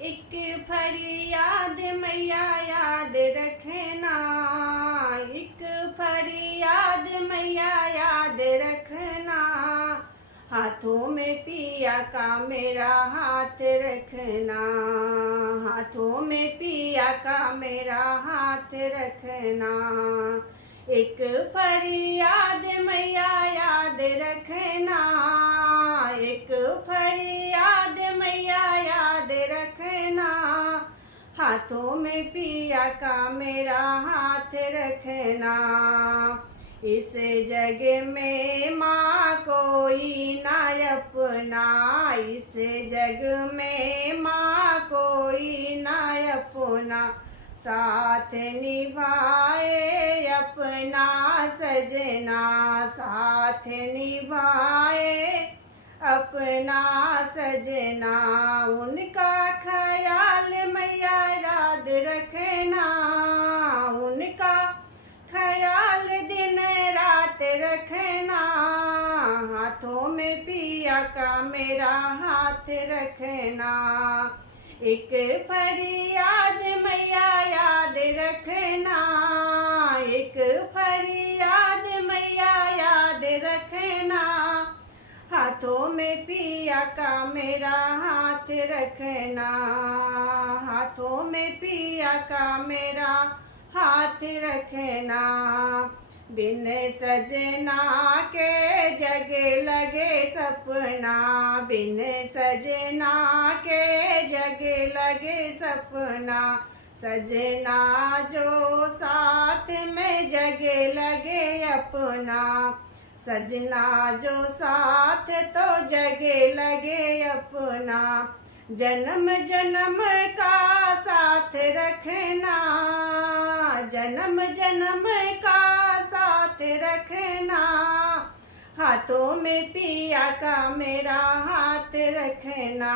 एक फरियाद मैया याद रखना, एक फरियाद मैया याद रखना, हाथों में पिया का मेरा हाथ रखना, हाथों में पिया का मेरा हाथ रखना। एक फरियाद मैया याद रखना, एक फरियाद मैया याद रखना, हाथों में पिया का मेरा हाथ रखना। इस जग में माँ कोई ना अपना, इस जग में माँ कोई ना अपना, साथ निभाए अपना सजना, साथ निभाए अपना सजना। उनका ख्याल मैया याद रखना, उनका ख्याल दिन रात रखना, हाथों में पिया का मेरा हाथ रखना। एक फरियाद मैया याद रखना, एक फरियाद मैया याद रखना, हाथों में पिया का मेरा हाथ रखना, हाथों में पिया का मेरा हाथ रखना। बिन सजना के जग लगे सपना, बिन सजना के जग लगे सपना, सजना जो साथ में जग लगे अपना, सजना जो साथ तो जगे लगे अपना। जन्म जन्म का साथ रखना, जन्म जन्म का साथ रखना, हाथों में पिया का मेरा हाथ रखना।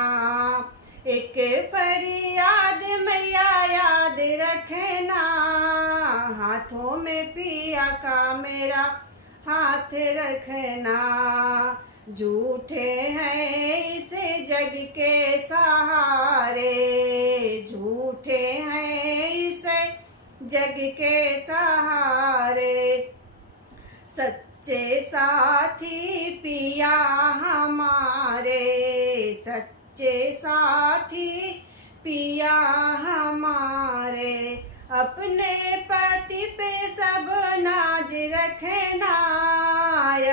एक फरियाद मैया याद रखना, हाथों में पिया का मेरा हाथ रखना। झूठे हैं इस जग के सहारे, झूठे हैं इस जग के सहारे, सच्चे साथी पिया हमारे, सच्चे साथी पिया हमारे। अपने पति पे सब नाज रखना,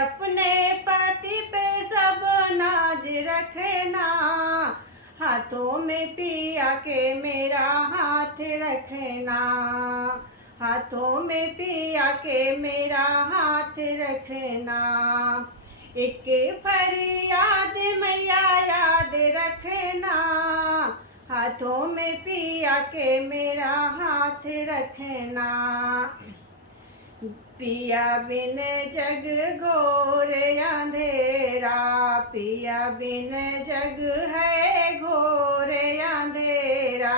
अपने पति पे सब नाज रखना, हाथों में पिया के मेरा हाथ रखना, हाथों में पिया के मेरा हाथ रखना। एक फरियाद मैया याद रखना, हाथों में पिया के मेरा हाथ रखना। पिया बिन जग घोर अंधेरा, पिया बिन जग है घोर अंधेरा,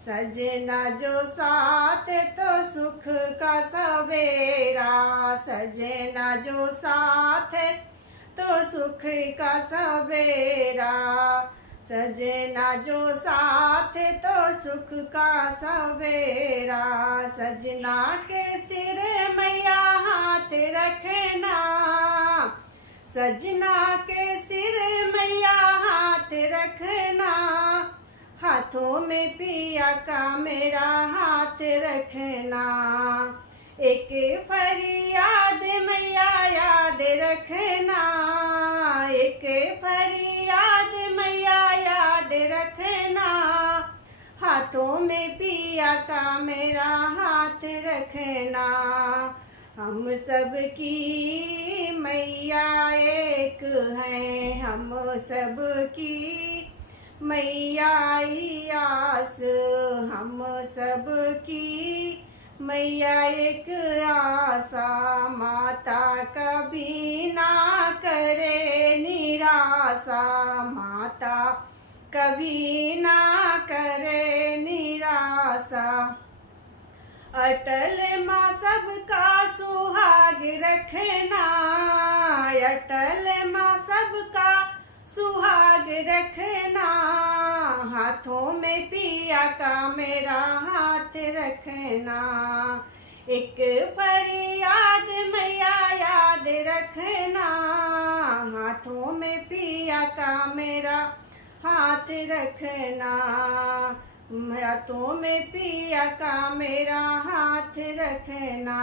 सजना जो साथ तो सुख का सवेरा, सजना जो साथ तो सुख का सवेरा, सजना जो साथ तो सुख का सवेरा। सजना के सिर मैया हाथ रखना, सजना के सिर मैया हाथ रखना, हाथों में पिया का मेरा हाथ रखना। एक फरियाद मैया याद रखना, एक फरियाद मैया याद रखना, हाथों में पिया का मेरा हाथ रखना। हम सब की मैया एक है, हम सब की मैया आस, हम सब की मैया एक आशा, माता कभी ना करे निराशा, माता कभी ना करे निराशा। अटल माँ सबका सुहाग रखना, अटल माँ सबका सुहाग रखना, हाथों में पिया का मेरा हाथ रखना। एक फरियाद मैया याद रखना, हाथों में पिया का मेरा हाथ रखना। हाथों में पिया का मेरा हाथ रखना।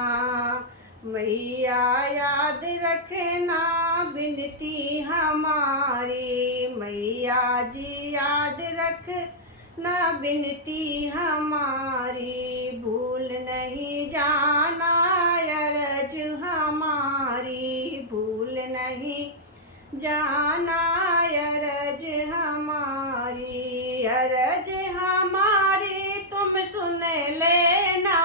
मैया याद रखना विनती हमारी, मैया जी याद रखना विनती हमारी। भूल नहीं जाना अरज हमारी, भूल नहीं जाना अरज हमारी। अरज हमारी तुम सुन लेना,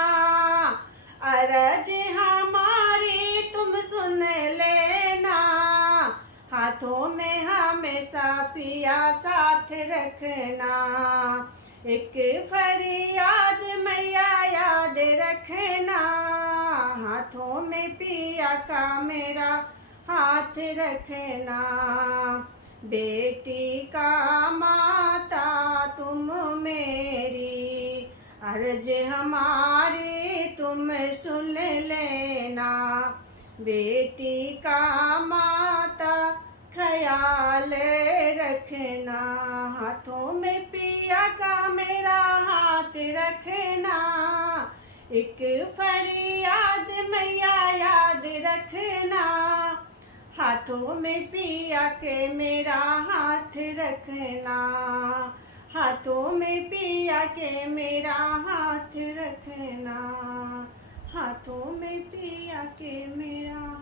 अरज हमारी तुम सुन लेना। हाथों में हमेशा पिया साथ रखना। एक फरियाद मैया याद रखना, हाथों में पिया का मेरा हाथ रखना। बेटी का माता तुम मेरी, अर्ज हमारी तुम सुन लेना। बेटी का माता ख्याल रखना, हाथों में पिया का मेरा हाथ रखना। एक फरियाद मैया याद रखना, हाथों में पिया के मेरा हाथ रखना। हाथों में पिया के मेरा हाथ रखना, हाथों में पिया के मेरा